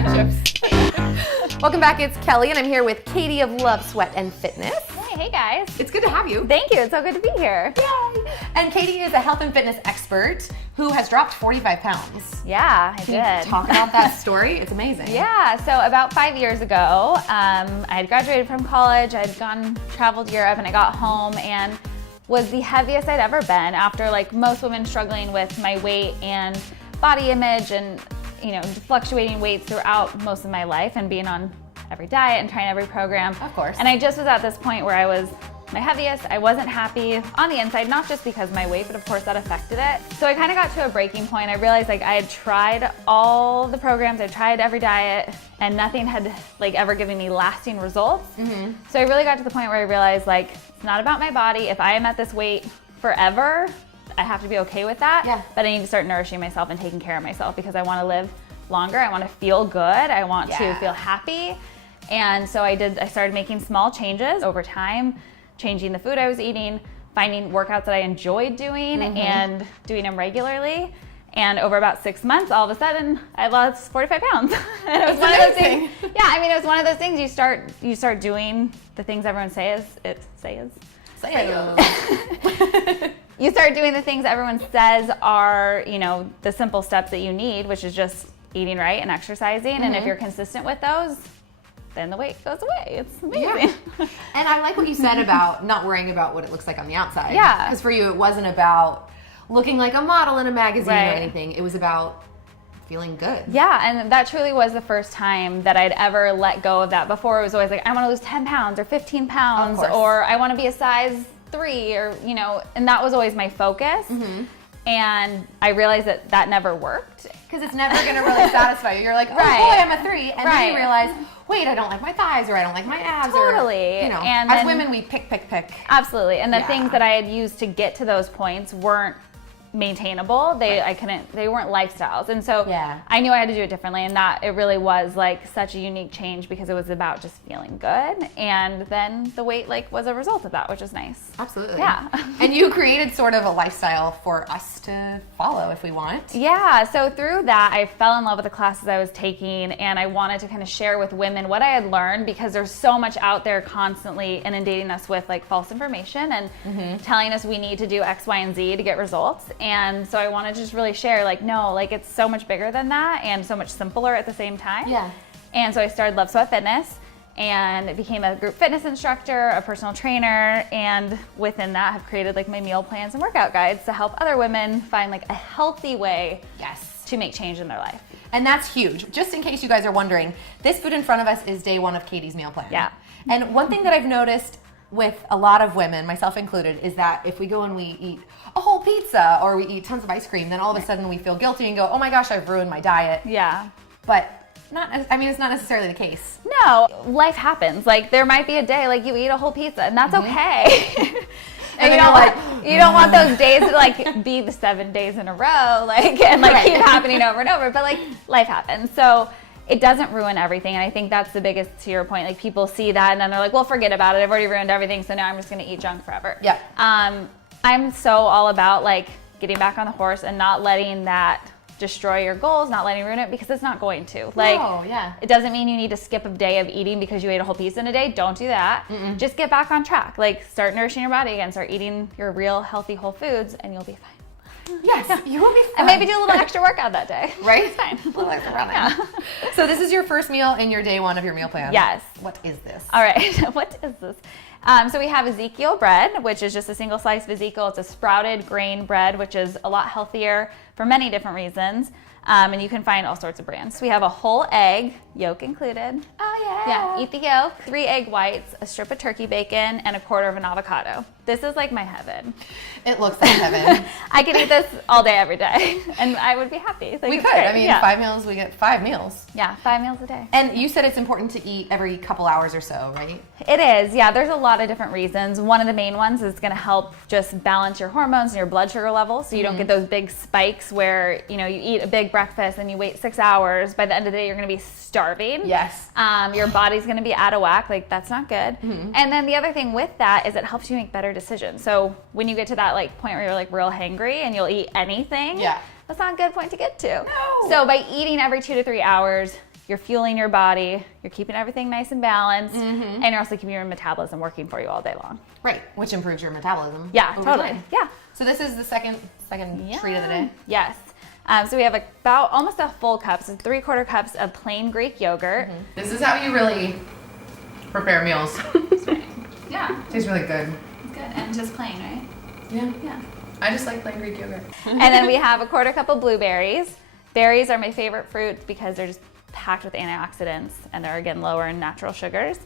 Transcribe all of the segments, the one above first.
potato chips. Welcome back, it's Kelly, and I'm here with Katie of Love, Sweat, and Fitness. Hey guys. It's good to have you. Thank you, it's so good to be here. Yay! And Katie is a health and fitness expert who has dropped 45 pounds. Yeah, I Can did. you talk about that story? It's amazing. Yeah, so about 5 years ago, I had graduated from college, I'd traveled Europe, and I got home and was the heaviest I'd ever been after, like most women, struggling with my weight and body image and, fluctuating weights throughout most of my life and being on every diet and trying every program. Of course. And I just was at this point where I was my heaviest. I wasn't happy on the inside, not just because of my weight, but of course that affected it. So I kind of got to a breaking point. I realized I had tried all the programs, I tried every diet, and nothing had ever given me lasting results. Mm-hmm. So I really got to the point where I realized it's not about my body. If I am at this weight forever, I have to be okay with that. Yeah. But I need to start nourishing myself and taking care of myself because I want to live longer. I want to feel good. I want to feel happy. And so I started making small changes over time, changing the food I was eating, finding workouts that I enjoyed doing, and doing them regularly. And over about 6 months, all of a sudden, I lost 45 pounds. And it was one of those things. Yeah, it was one of those things. You start doing the things everyone says. You start doing the things everyone says are, the simple steps that you need, which is just eating right and exercising. And if you're consistent with those, then the weight goes away. It's amazing. Yeah. And I like what you said about not worrying about what it looks like on the outside. Yeah. Because for you, it wasn't about looking like a model in a magazine or anything. It was about feeling good. Yeah, and that truly was the first time that I'd ever let go of that. Before it was always I want to lose 10 pounds or 15 pounds or I want to be a size 3 or, and that was always my focus. Mm-hmm. And I realized that never worked. Because it's never going to really satisfy you. You're like, oh boy, I'm a 3. And then you realize, wait, I don't like my thighs or I don't like my abs. Totally. Or, and as women, we pick. Absolutely. And the things that I had used to get to those points weren't maintainable. They weren't lifestyles. And so I knew I had to do it differently, and that it really was such a unique change because it was about just feeling good. And then the weight was a result of that, which is nice. Absolutely. Yeah. And you created sort of a lifestyle for us to follow if we want. Yeah. So through that, I fell in love with the classes I was taking, and I wanted to kind of share with women what I had learned because there's so much out there constantly inundating us with false information and telling us we need to do X, Y, and Z to get results. And so I wanted to just really share, no, it's so much bigger than that and so much simpler at the same time. Yeah. And so I started Love, Sweat, Fitness and became a group fitness instructor, a personal trainer, and within that have created my meal plans and workout guides to help other women find a healthy way to make change in their life. And that's huge. Just in case you guys are wondering, this food in front of us is day 1 of Katie's meal plan. Yeah. And one thing that I've noticed with a lot of women, myself included, is that if we go and we eat a whole pizza or we eat tons of ice cream, then all of a sudden we feel guilty and go, oh my gosh, I've ruined my diet. Yeah. But it's not necessarily the case. No, life happens. There might be a day you eat a whole pizza, and that's okay. And you don't want those days to be the 7 days in a row, and keep happening over and over. But life happens. So it doesn't ruin everything, and I think that's the biggest, to your point, people see that and then they're like, well, forget about it, I've already ruined everything, so now I'm just going to eat junk forever. Yeah. I'm so all about getting back on the horse and not letting that destroy your goals, not letting it ruin it, because it's not going to. It doesn't mean you need to skip a day of eating because you ate a whole pizza in a day. Don't do that. Mm-mm. Just get back on track. Start nourishing your body again, start eating your real healthy whole foods, and you'll be fine. Yes, you will be fine. And maybe do a little extra workout that day. Right? It's fine. A little extra running. Yeah. So this is your first meal in your day 1 of your meal plan. Yes. What is this? All right. What is this? So we have Ezekiel bread, which is just a single slice of Ezekiel. It's a sprouted grain bread, which is a lot healthier for many different reasons. And you can find all sorts of brands. So we have a whole egg, yolk included. Oh, Yeah, eat the yolk, 3 egg whites, a strip of turkey bacon, and a quarter of an avocado. This is my heaven. It looks like heaven. I could eat this all day, every day, and I would be happy. We could. Great. 5 meals, we get 5 meals. Yeah, 5 meals a day. And you said it's important to eat every couple hours or so, right? It is, yeah. There's a lot of different reasons. One of the main ones is going to help just balance your hormones and your blood sugar levels, so you don't get those big spikes where, you eat a big breakfast and you wait 6 hours. By the end of the day, you're going to be starving. Yes. Your body's going to be out of whack. That's not good. Mm-hmm. And then the other thing with that is it helps you make better decisions. So when you get to that point where you're real hangry and you'll eat anything, that's not a good point to get to. No. So by eating every 2 to 3 hours, you're fueling your body, you're keeping everything nice and balanced, and you're also keeping your metabolism working for you all day long. Right, which improves your metabolism. Yeah, over totally. time. Yeah. So this is the second treat of the day. Yes. So we have about almost a full cup, so 3/4 cups of plain Greek yogurt. This is how you really prepare meals. Yeah, Tastes really good. it's good. And just plain, right? Yeah. Yeah. I just like plain Greek yogurt. And then we have 1/4 cup of blueberries. Berries are my favorite fruit because they're just packed with antioxidants and they're again lower in natural sugars.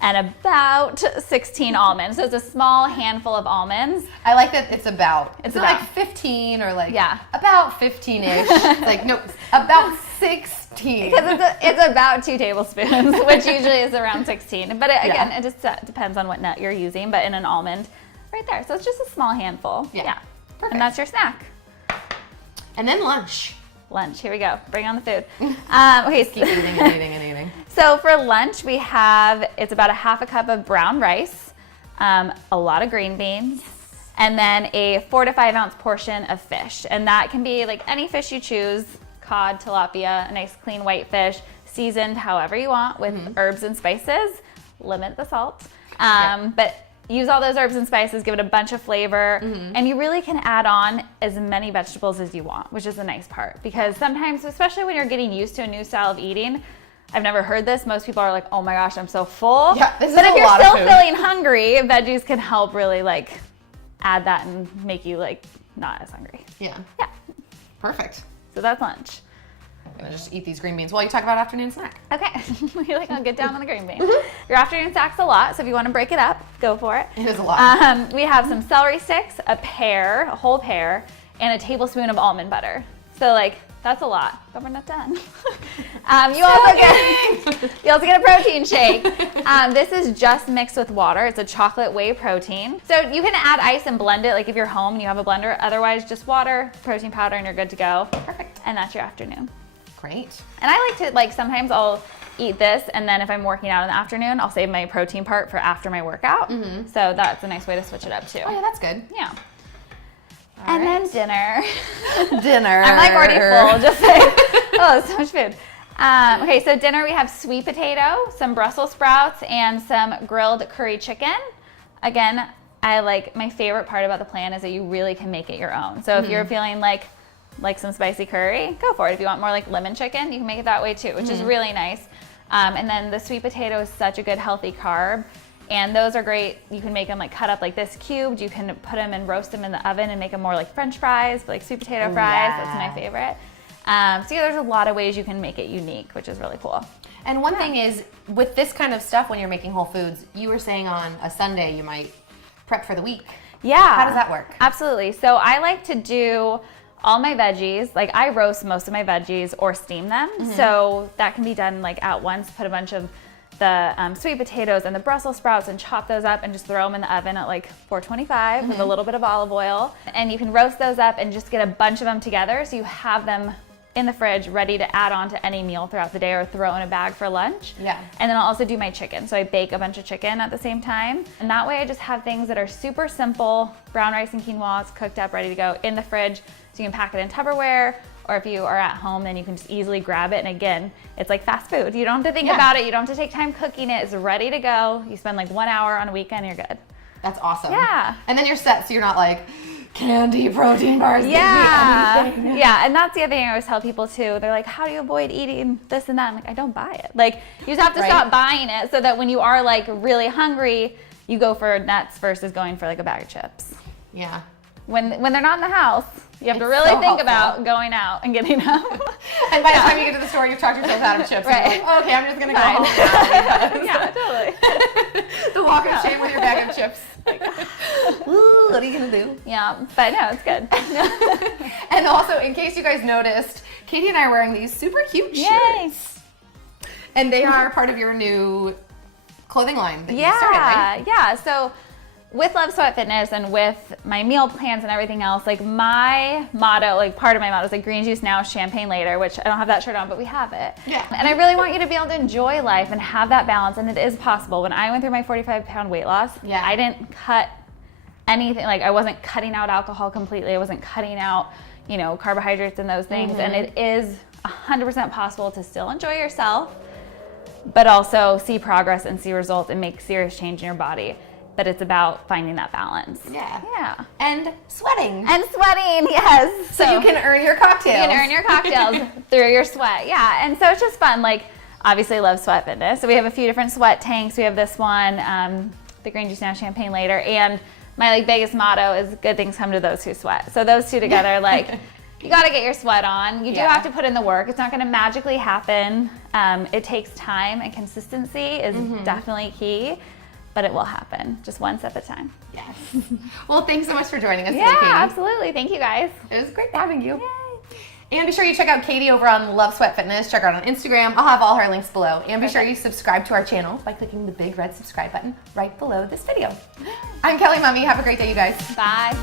And about 16 almonds. So it's a small handful of almonds. I like that it's about. It's not about. like 15 or like Yeah. about 15-ish. Like no, about 16. Because it's about 2 tablespoons, which usually is around 16. But again, it just depends on what nut you're using. But in an almond, right there. So it's just a small handful. Yeah. Perfect. And that's your snack. And then lunch. Lunch. Here we go. Bring on the food. Okay. Keep eating and eating and eating. So for lunch, we have, it's about a 1/2 cup of brown rice, a lot of green beans, and then a 4 to 5 ounce portion of fish. And that can be like any fish you choose, cod, tilapia, a nice clean white fish, seasoned however you want with herbs and spices. Limit the salt. But use all those herbs and spices, give it a bunch of flavor, and you really can add on as many vegetables as you want, which is the nice part. Because sometimes, especially when you're getting used to a new style of eating, I've never heard this, most people are like, oh my gosh, I'm so full. Yeah, this is but a if you're lot of still food. feeling hungry, veggies can help really like add that and make you like not as hungry. Yeah. Yeah, Perfect. so that's lunch. I'm gonna just eat these green beans while you talk about afternoon snack. Okay, you're like, I'll get down on the green beans. Your afternoon snack's a lot, so if you want to break it up, go for it. It is a lot. We have some celery sticks, a pear, a whole pear, and a tablespoon of almond butter. So like, that's a lot, but we're not done. You also get a protein shake. This is just mixed with water. It's a chocolate whey protein. So you can add ice and blend it, like if you're home and you have a blender. Otherwise, just water, protein powder, and you're good to go. Perfect. And that's your afternoon. Great. And I like to, like, sometimes I'll eat this, and then if I'm working out in the afternoon, I'll save my protein part for after my workout. So that's a nice way to switch it up too. Oh yeah, that's good. Yeah. And then dinner. Dinner. I'm like already full, just like, oh, so much food. Okay, so dinner we have sweet potato, some Brussels sprouts, and some grilled curry chicken. Again, my favorite part about the plan is that you really can make it your own. So if you're feeling like some spicy curry, go for it. If you want more like lemon chicken, you can make it that way too, which is really nice. And then the sweet potato is such a good healthy carb. And those are great. You can make them like cut up like this cubed. You can put them and roast them in the oven and make them more like French fries, like sweet potato fries. That's my favorite. So yeah, there's a lot of ways you can make it unique, which is really cool. And one thing is, with this kind of stuff, when you're making whole foods, you were saying on a Sunday you might prep for the week. Yeah. How does that work? Absolutely. So I like to do all my veggies, like I roast most of my veggies or steam them. So that can be done like at once. Put a bunch of the sweet potatoes and the Brussels sprouts and chop those up and just throw them in the oven at like 425 with a little bit of olive oil. And you can roast those up and just get a bunch of them together so you have them in the fridge ready to add on to any meal throughout the day or throw in a bag for lunch. Yeah. And then I'll also do my chicken. So I bake a bunch of chicken at the same time. And that way I just have things that are super simple, brown rice and quinoa, it's cooked up, ready to go in the fridge. So you can pack it in Tupperware, or if you are at home, then you can just easily grab it. And again, it's like fast food. You don't have to think about it. You don't have to take time cooking it. It's ready to go. You spend like 1 hour on a weekend, you're good. That's awesome. Yeah. And then you're set, so you're not like, candy, protein bars, Yeah. give me anything. Yeah, and that's the other thing I always tell people too. They're like, how do you avoid eating this and that? I'm like, I don't buy it. Like, you just have to stop buying it so that when you are like really hungry, you go for nuts versus going for like a bag of chips. Yeah. When they're not in the house, you have to really so think helpful. about going out and getting them. And by the time you get to the store, you've talked yourself out of chips. Right. And you're like, okay, I'm just going to go Fine. home now. Yeah, totally. The walk of shame with your bag of chips. Ooh, what are you going to do? Yeah, but no, it's good. And also, in case you guys noticed, Katie and I are wearing these super cute shirts. Yay. And they are part of your new clothing line that you started, right? Yeah. So with Love Sweat Fitness and with my meal plans and everything else, like my motto, like part of my motto is like green juice now, champagne later, which I don't have that shirt on, but we have it. Yeah. And I really want you to be able to enjoy life and have that balance, and it is possible. When I went through my 45-pound weight loss, I didn't cut anything, like I wasn't cutting out alcohol completely, I wasn't cutting out, carbohydrates and those things, and it is 100% possible to still enjoy yourself, but also see progress and see results and make serious change in your body. But it's about finding that balance. Yeah. Yeah. And sweating. And sweating, yes. So you can earn your cocktails. You can earn your cocktails through your sweat. Yeah. And so it's just fun. Like, obviously I love Sweat Fitness. So we have a few different sweat tanks. We have this one, the green juice now, champagne later. And my like biggest motto is good things come to those who sweat. So those two together, like, you got to get your sweat on. You do have to put in the work. It's not going to magically happen. It takes time, and consistency is definitely key. But it will happen, just one step at a time. Yes. Well, thanks so much for joining us today, Yeah, Katie. absolutely. Thank you, guys. It was great having you. Yay. And be sure you check out Katie over on Love Sweat Fitness. Check her out on Instagram. I'll have all her links below. And be sure you subscribe to our channel by clicking the big red subscribe button right below this video. I'm Kelly Mummy. Have a great day, you guys. Bye.